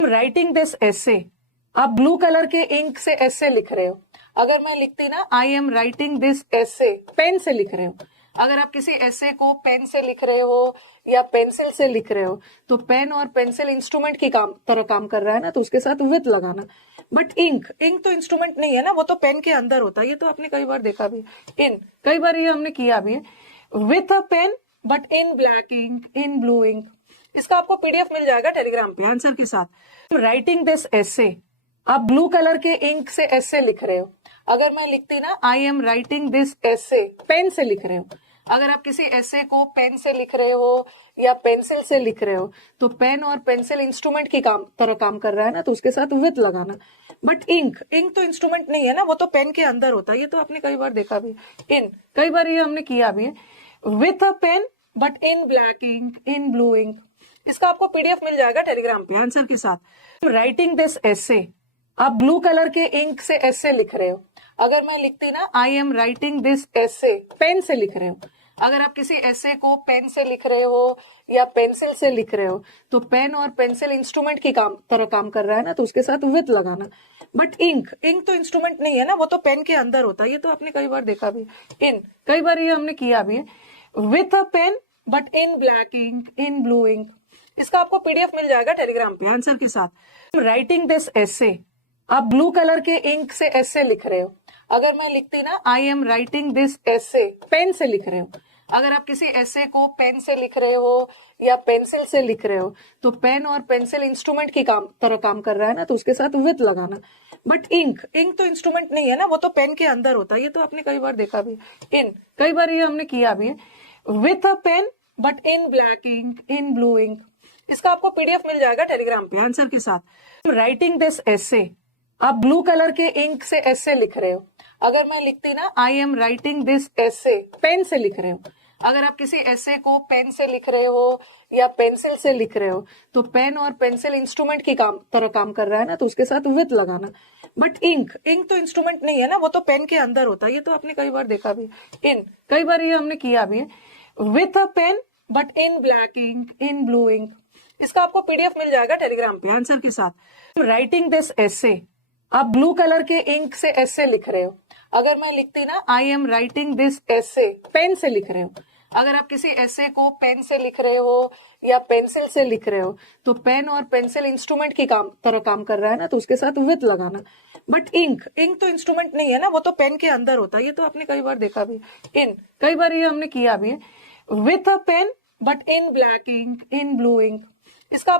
Writing this एसे, आप blue colour के ink से एसे लिख रहे हो। अगर मैं लिखती ना I am writing this essay, pen से लिख रहे हो। अगर आप किसी एसे को पेन से लिख रहे हो या पेंसिल से लिख रहे हो तो पेन और पेंसिल इंस्ट्रूमेंट की तरह काम कर रहा है ना, तो उसके साथ विथ लगाना। बट इंक तो इंस्ट्रूमेंट नहीं है ना, वो तो पेन के अंदर होता है। ये तो आपने कई बार देखा भी, कई बार ये हमने किया भी है। With a pen but in black ink, in blue ink. इसका आपको पीडीएफ मिल जाएगा टेलीग्राम पे आंसर के साथ। राइटिंग दिस एसे, आप ब्लू कलर के इंक से एसे लिख रहे हो। अगर मैं लिखती ना I am writing this essay, pen से लिख रहे हो। अगर आप किसी एसे को पेन से लिख रहे हो या पेंसिल से लिख रहे हो तो पेन और पेंसिल इंस्ट्रूमेंट की तरह काम कर रहा है ना, तो उसके साथ विथ लगाना। बट इंक तो इंस्ट्रूमेंट नहीं है ना, वो तो पेन के अंदर होता है। ये तो आपने कई बार देखा भी, कई बार ये हमने किया भी है। With a pen but in black ink, in blue ink. इसका आपको पीडीएफ मिल जाएगा टेलीग्राम पे आंसर के साथ। राइटिंग दिस एसे, आप ब्लू कलर के इंक से एसे लिख रहे हो। अगर मैं लिखती ना I am writing this essay, pen से लिख रहे हो। अगर आप किसी एसे को पेन से लिख रहे हो या पेंसिल से लिख रहे हो तो पेन और पेंसिल इंस्ट्रूमेंट की तरह काम कर रहा है ना, तो उसके साथ विथ लगाना। बट इंक तो इंस्ट्रूमेंट नहीं है ना, वो तो पेन के अंदर होता है। ये तो आपने कई बार देखा भी, कई बार ये हमने किया भी है। With a pen but in black ink, in blue ink. इसका आपको पीडीएफ मिल जाएगा टेलीग्राम पे आंसर के साथ। राइटिंग दिस एसे, आप ब्लू कलर के इंक से एसे लिख रहे हो। अगर मैं लिखती ना I am writing this essay, pen से लिख रहे हो। अगर आप किसी एसे को पेन से लिख रहे हो या पेंसिल से लिख रहे हो तो पेन और पेंसिल इंस्ट्रूमेंट की तरह काम कर रहा है ना, तो उसके साथ विथ लगाना। बट इंक तो इंस्ट्रूमेंट नहीं है ना, वो तो पेन के अंदर होता है। ये तो आपने कई बार देखा भी, कई बार ये हमने किया भी है। With a pen but in black ink, in blue ink. इसका आपको पीडीएफ मिल जाएगा टेलीग्राम पे आंसर के साथ। राइटिंग दिस एसे, आप ब्लू कलर के इंक से एसे लिख रहे हो। अगर मैं लिखती ना I am writing this essay, pen से लिख रहे हो। अगर आप किसी एसे को पेन से लिख रहे हो या पेंसिल से लिख रहे हो तो पेन और पेंसिल इंस्ट्रूमेंट की तरह काम कर रहा है ना, तो उसके साथ विथ लगाना। बट इंक तो इंस्ट्रूमेंट नहीं है ना, वो तो पेन के अंदर होता है। ये तो आपने कई बार देखा भी, कई बार ये हमने किया भी है। With a pen but in black ink, in blue ink. इसका आपको पीडीएफ मिल जाएगा टेलीग्राम पे आंसर के साथ। राइटिंग दिस एसे, आप ब्लू कलर के इंक से एसे लिख रहे हो। अगर मैं लिखती ना I am writing this essay, pen से लिख रहे हो। अगर आप किसी एसे को पेन से लिख रहे हो या पेंसिल से लिख रहे हो तो पेन और पेंसिल इंस्ट्रूमेंट की तरह काम कर रहा है ना, तो उसके साथ विथ लगाना। बट इंक तो इंस्ट्रूमेंट नहीं है ना, वो तो पेन के अंदर होता है। ये तो आपने कई बार देखा भी, कई बार ये हमने किया भी है। With a pen but in black ink, in blue ink. इसका